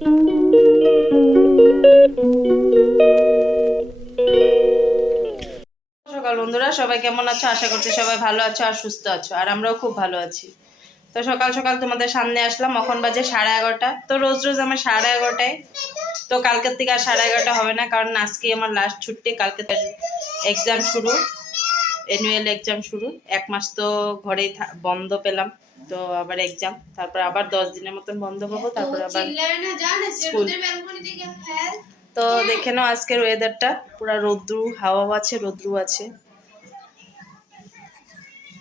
সকাল বন্ধুরা, সবাই কেমন আছো? আশা করছি সবাই ভালো আছো আর সুস্থ আছো, আর আমরাও খুব ভালো আছি। তো সকাল সকাল তোমাদের সামনে আসলাম, এখন বাজে সাড়ে এগারোটা। তো রোজ রোজ আমার সাড়ে এগারোটায়, তো কালকের থেকে আর সাড়ে এগারোটা হবে না, কারণ আজকে আমার লাস্ট ছুটি কালকে এক্সাম শুরু। অ্যানুয়াল এক্সাম শুরু। এক মাস তো ঘরেই বন্ধ পেলাম। তো আবার এক্সাম তারপর আবার দশ দিনের মতন বন্ধ পাবো তারপর আবার স্কুল। তো দেখে নাও আজকের ওয়েদারটা পুরো রোদ্রু হাওয়া আছে রোদ্রু আছে।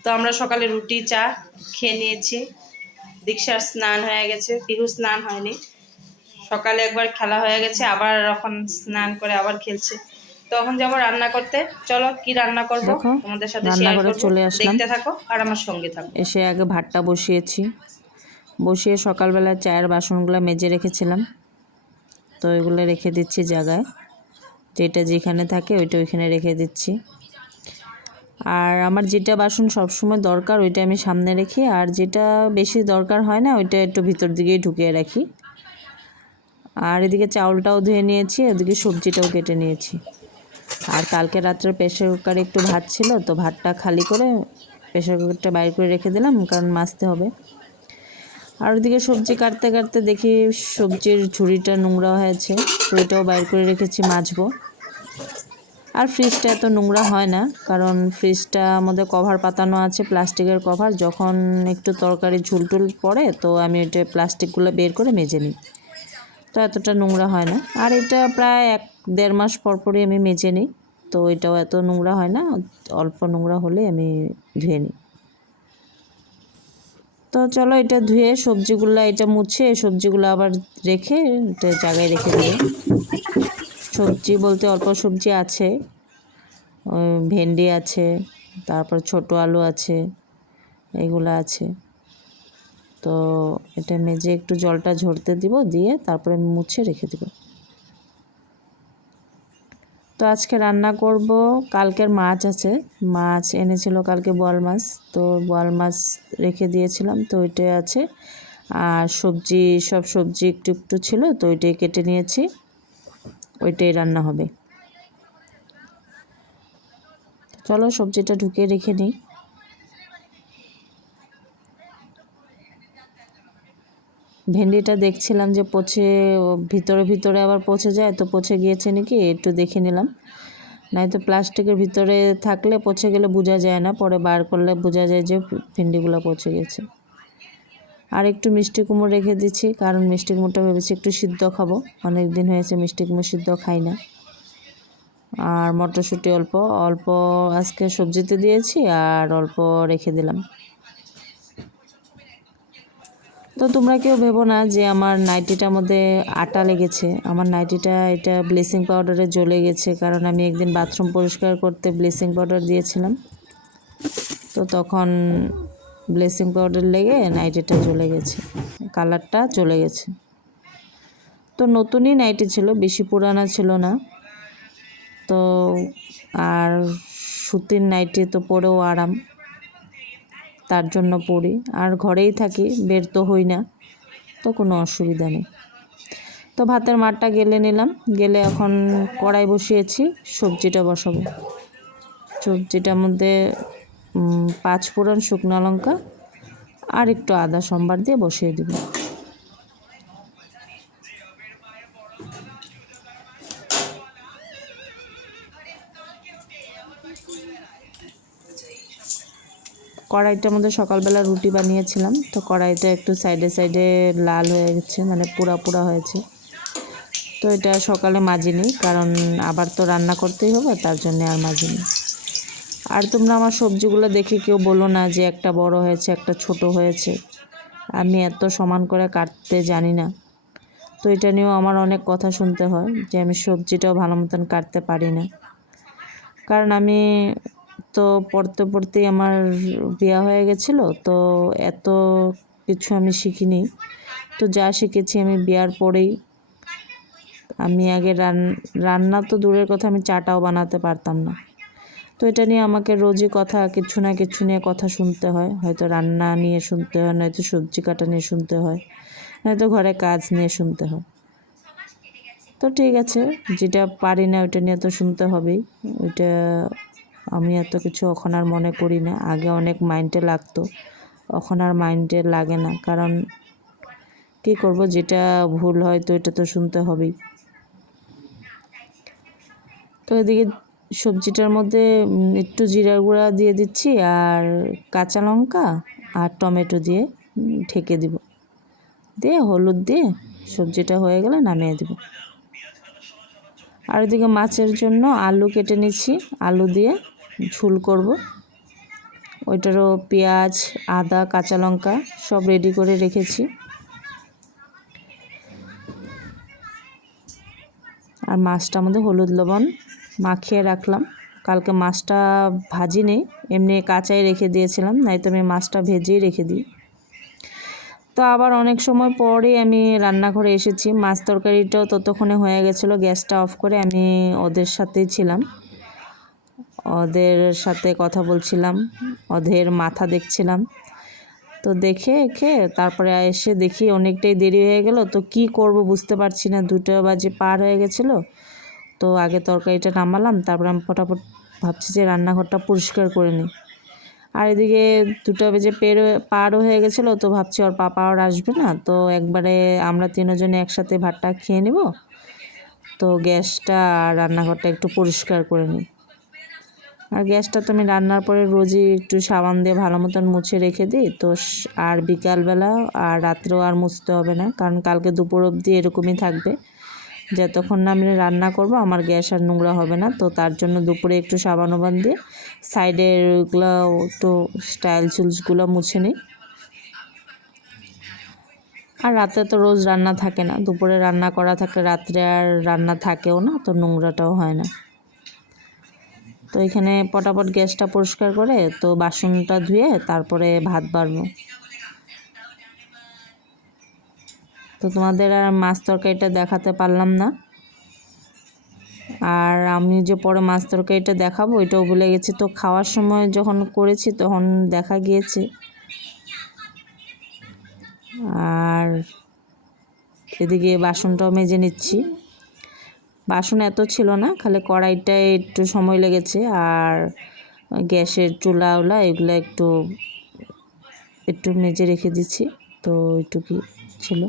তো আমরা সকালে রুটি চা খেয়ে নিয়েছি। দীক্ষার স্নান হয়ে গেছে। পিহু স্নান হয়নি। সকালে একবার খেলা হয়ে গেছে আবার এখন স্নান করে আবার খেলছে। তো এখন যাব রান্না করতে চলো কি রান্না করব? তোমাদের সাথে রান্না শেয়ার করে চলে আসলাম। দেখতে থাকো আর আমার সঙ্গে থাকো। এসে আগে ভাতটা বসিয়েছি। বসিয়ে সকালবেলা চায়ের বাসনগুলো মেজে রেখেছিলাম। তো এগুলো রেখে দিচ্ছি জায়গায়। যেটা যেখানে থাকে ওইটা ওইখানে রেখে দিচ্ছি। আর আমার যেটা বাসন সবসময় দরকার ওইটা আমি সামনে রেখি। আর যেটা বেশি দরকার হয় না ওইটা একটু ভিতর দিকেই ঢুকিয়ে রাখি। আর এদিকে চাউলটাও ধুয়ে নিয়েছি ওদিকে সবজিটাও কেটে নিয়েছি। আর কালকে রাত্রে প্রেশার কুকারে একটু ভাত ছিল, তো ভাতটা খালি করে প্রেশার কুকারটা বাইর করে রেখে দিলাম, কারণ মাছতে হবে। আর ওদিকে সবজি কাটতে কাটতে দেখি সবজির ঝুড়িটা নোংরা হয়েছে, তো এটাও বাইর করে রেখেছি মাজবো। আর ফ্রিজটা এত নোংরা হয় না, কারণ ফ্রিজটা আমাদের কভার পাতানো আছে, প্লাস্টিকের কভার, যখন একটু তরকারি ঝুলটুল পড়ে, তো আমি ওইটা প্লাস্টিকগুলো বের করে মেজে নিই। তো এতটা নোংরা হয় না। আর এটা প্রায় এক, দেড় মাস পর পরই আমি মেজে নিই। তো এটাও এত নোংরা হয় না, অল্প নোংরা হলে আমি ধুয়ে নিই। তো চলো এটা ধুয়ে সবজিগুলো, এটা মুছে সবজিগুলো আবার রেখে এটা জায়গায় রেখে দেবো। সবজি বলতে অল্প সবজি আছে ভেন্ডি আছে, তারপর ছোট আলু আছে, এগুলো আছে। তো এটা মেজে একটু জলটা ঝরতে দিব, দিয়ে তারপরে মুছে রেখে দিব। তো আজকে রান্না করব, কালকের মাছ আছে, মাছ এনেছিল কালকে বোয়াল মাছ, তো বোয়াল মাছ রেখে দিয়েছিলাম, তো ওইটাই আছে। আর সবজি, সব সবজি একটু একটু ছিল, তো ওইটাই কেটে নিয়েছি, ওইটাই রান্না হবে। চলো সবজিটা ঢুকিয়ে রেখে নিই। ভেন্ডিটা দেখছিলাম যে পচে ভিতরে ভিতরে আবার পচে যায়, তো পচে গিয়েছে নাকি? একটু দেখে নিলাম। নয়তো প্লাস্টিকের ভিতরে থাকলে পচে গেলে বোঝা যায় না, পরে বার করলে বোঝা যায় যে ভেন্ডিগুলো পচে গেছে। আর একটু মিষ্টি কুমড়ো রেখে দিচ্ছি, কারণ মিষ্টি কুমড়োটা ভেবেছি একটু সিদ্ধ খাব। অনেক দিন হয়েছে মিষ্টি কুমড়ো সিদ্ধ খাই না। আর মটরশুঁটি অল্প অল্প আজকে সবজিতে দিয়েছি আর অল্প রেখে দিলাম। তো তোমরা কেউ ভেবো না যে আমার নাইটিটার মধ্যে আটা লেগেছে। আমার নাইটিটা এটা ব্লিচিং পাউডারে জ্বলে গেছে কারণ আমি একদিন বাথরুম পরিষ্কার করতে ব্লিচিং পাউডার দিয়েছিলাম। তো তখন ব্লিচিং পাউডার লেগে নাইটিটা জ্বলে গেছে কালারটা চলে গেছে। তো নতুনই নাইটি ছিল, বেশি পুরানা ছিল না। তো আর সুতির নাইটি তো পরেও আরাম। তার জন্য পড়ি। আর ঘরেই থাকি, বের তো হই না, তো কোনো অসুবিধা নেই। তো ভাতের মারটা গেলে নিলাম। গেলে এখন কড়াই বসিয়েছি, সবজিটা বসাবো। সবজিটার মধ্যে পাঁচ ফোড়ন শুকনো লঙ্কা আর একটু আদা সম্বার দিয়ে বসিয়ে দিব। কড়াইটার মধ্যে সকালবেলা রুটি বানিয়েছিলাম। তো কড়াইটা একটু সাইডে সাইডে লাল হয়ে গেছে মানে পুরা পুরা হয়েছে। তো এটা সকালে মাজিনি, কারণ আবার তো রান্না করতেই হবে, তার জন্য আর মাজিনি। আর তোমরা আমার সবজিগুলো দেখে কেউ বলো না যে একটা বড় হয়েছে, একটা ছোট হয়েছে। আমি এত সমান করে কাটতে জানি না। তো এটা নিয়েও আমার অনেক কথা শুনতে হয় যে আমি সবজিটাও ভালো মতন কাটতে পারি না। কারণ আমি তো পড়তে পড়তেই আমার বিয়ে হয়ে গেছিল, তো এত কিছু আমি শিখিনি। তো যা শিখেছি আমি বিয়ার পরেই। আমি আগে রান, রান্না তো দূরের কথা, আমি চাটাও বানাতে পারতাম না। তো এটা নিয়ে আমাকে রোজই কথা, কিছু না কিছু নিয়ে কথা শুনতে হয়। হয়তো রান্না নিয়ে শুনতে হয়, নয়তো সবজি কাটা নিয়ে শুনতে হয়, নয়তো ঘরে কাজ নিয়ে শুনতে হয়। তো ঠিক আছে, যেটা পারি না ওইটা নিয়ে তো শুনতে হবেই। ওইটা আমি এত কিছু এখন আর মনে করি না। আগে অনেক মাইন্ডে লাগতো, এখন আর মাইন্ডে লাগে না। কারণ কী করব, যেটা ভুল হয় তো এটা তো শুনতে হবেই। তো এদিকে সবজিটার মধ্যে একটু জিরা গুঁড়া দিয়ে দিচ্ছি আর কাঁচা লঙ্কা আর টমেটো দিয়ে ঢেকে দিব। দিয়ে হলুদ দিয়ে সবজিটা হয়ে গেলে নামিয়ে দেব। আর এদিকে মাছের জন্য আলু কেটে নিচ্ছি। আলু দিয়ে ঝুল করব। ওইটারও পেঁয়াজ, আদা, কাঁচা লঙ্কা সব রেডি করে রেখেছি। আর মাছটা মধ্যে হলুদ লবণ মাখিয়ে রাখলাম। কালকে মাছটা ভাজি নেই, এমনি কাঁচাই রেখে দিয়েছিলাম নয়তো আমি মাছটা ভেজেই রেখে দিই। তো আবার অনেক সময় পরেই আমি রান্নাঘরে এসেছি, মাছ তরকারিটাও ততক্ষণে হয়ে গেছিল, গ্যাসটা অফ করে আমি ওদের সাথেই ছিলাম। ওদের সাথে কথা বলছিলাম, ওদের মাথা দেখছিলাম। তো দেখে খেয়ে তারপরে এসে দেখি অনেকটাই দেরি হয়ে গেল, তো কি করব বুঝতে পারছি না। দুটো বাজে পার হয়ে গেছিল, তো আগে তরকারিটা নামালাম, তারপরে আমি ফটাফট ভাবছি যে রান্নাঘরটা পরিষ্কার করে নিই। আর এদিকে দুটো বেজে পেরো পারও হয়ে গেছিল, তো ভাবছি ওর পাপা আর আসবে না, তো একবারে আমরা তিনজনে একসাথে ভাতটা খেয়ে নেব। তো গ্যাসটা আর রান্নাঘরটা একটু পরিষ্কার করে নিই। আর গ্যাসটা তো আমি রান্নার পরে রোজই একটু সাবান দিয়ে ভালো মতন মুছে রেখে দিই। তো আর বিকালবেলা আর রাত্রেও আর মুছতে হবে না, কারণ কালকে দুপুর অবধি এরকমই থাকবে। যতক্ষণ না আমি রান্না করব, আমার গ্যাস আর নোংরা হবে না। তো তার জন্য দুপুরে একটু সাবান ওবান দিয়ে সাইডের ওগুলো একটু স্টাইল চুলসগুলো মুছে নিই। আর রাতে তো রোজ রান্না থাকে না, দুপুরে রান্না করা থাকলে রাত্রে আর রান্না থাকেও না, তো নোংরাটাও হয় না। তো এখানে পটাপট গ্যাসটা পরিষ্কার করে, তো বাসনটা ধুয়ে তারপরে ভাত বাড়বো। তো তোমাদের আর মাছ তরকারিটা দেখাতে পারলাম না। আর আমি যে পরে মাছ তরকারিটা দেখাবো ওইটাও ভুলে গেছি। তো খাওয়ার সময় যখন করেছি তখন দেখা গিয়েছে। আর এদিকে বাসনটাও মেজে নিচ্ছি। বাসন এত ছিল না, খালি কড়াইটায় একটু সময় লেগেছে আর গ্যাসের চুলা ওলা এগুলো একটু একটু মেজে রেখে দিচ্ছি, তো এটুকু ছিল।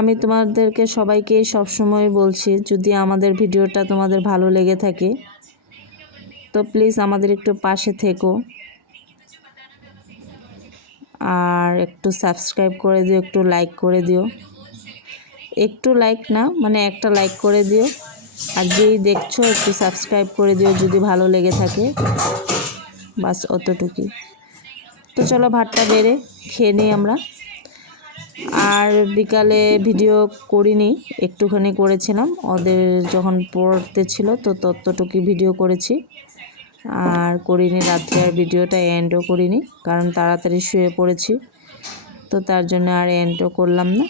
আমি তোমাদেরকে সবাইকে সবসময় বলছি, যদি আমাদের ভিডিওটা তোমাদের ভালো লেগে থাকে, তো প্লিজ আমাদের একটু পাশে থেকো। আর একটু সাবস্ক্রাইব করে দিও, একটু লাইক করে দিও। একটু লাইক না মানে একটা লাইক করে দিও। আর যেই দেখছ, একটু সাবস্ক্রাইব করে দিও, যদি ভালো লেগে থাকে। বাস অতটুকুই। তো চলো ভাতটা বেড়ে খেয়ে নিই আমরা। আর বিকালে ভিডিও করিনি, একটুখানি করেছিলাম। ওদের যখন পড়তে ছিল তো ততটুকু ভিডিও করেছি। আর করিনি রাত্রে আর ভিডিওটা এন্ডও করিনি, কারণ তাড়াতাড়ি শুয়ে পড়েছি। তো তার জন্য আর এন্ডও করলাম না।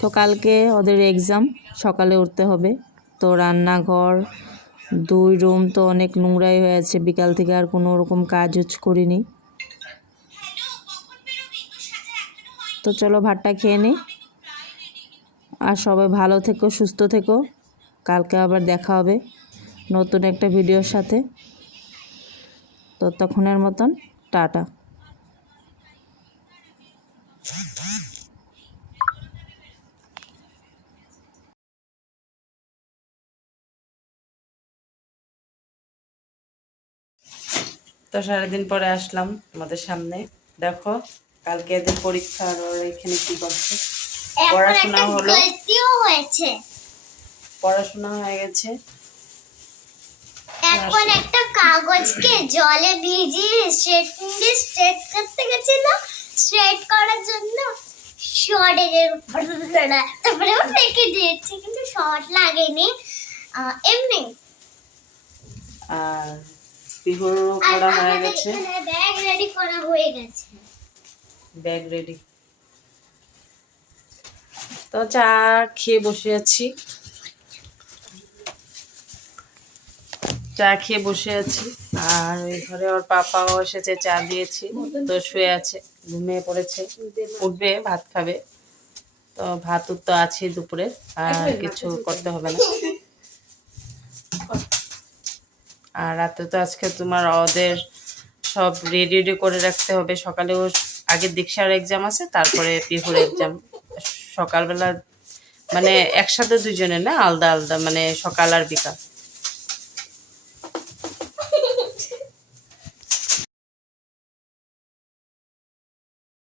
তো কালকে ওদের এক্সাম সকালে উঠতে হবে। তো রান্নাঘর, দুই রুম তো অনেক নোংরাই হয়ে আছে। বিকাল থেকে আর কোনো রকম কাজ করিনি। তো চলো ভাতটা খেয়ে নিই আর সবাই ভালো থেকো, সুস্থ থেকো। কালকে আবার দেখা হবে নতুন একটা ভিডিওর সাথে। ততক্ষণের মতন, টাটা। তো সারাদিন পরে আসলাম তোমাদের সামনে। দেখো কালকে এদের পরীক্ষা আর ওরা এখানে কি করছে? পড়াশোনা হলো। হয়েছে। পড়াশোনা হয়ে গেছে। এখন একটা কাগজকে জলে ভিজিয়ে স্ট্রেটিং দিয়ে স্ট্রেট করতে গেছিল। স্ট্রেট করার জন্য শর্টের উপর তারপরে ও ফেঁকে দিয়েছে কিন্তু শর্ট লাগেনি। এমনি। আর বিহুরও আর পড়া হয়ে গেছে? ব্যাগ রেডি করা হয়ে গেছে। ব্যাগ রেডি তো চা খেয়ে বসে আছি। চা খেয়ে বসে আছি। আর ওই ঘরে ওর পাপাও এসেছে, চা দিয়েছি। তো শুয়ে আছে, ঘুমিয়ে পড়েছে। উঠবে, ভাত খাবে। তো ভাত তো আছে দুপুরে, আর কিছু করতে হবে না। আর রাতে তো আজকে তোমার ওদের সব রেডি রেডি করে রাখতে হবে। সকালে ও আগে দীক্ষার এক্সাম আছে, তারপরে পিহুর এক্সাম সকালবেলা মানে একসাথে দুজনে না, আলাদা আলাদা মানে সকাল আর বিকাল।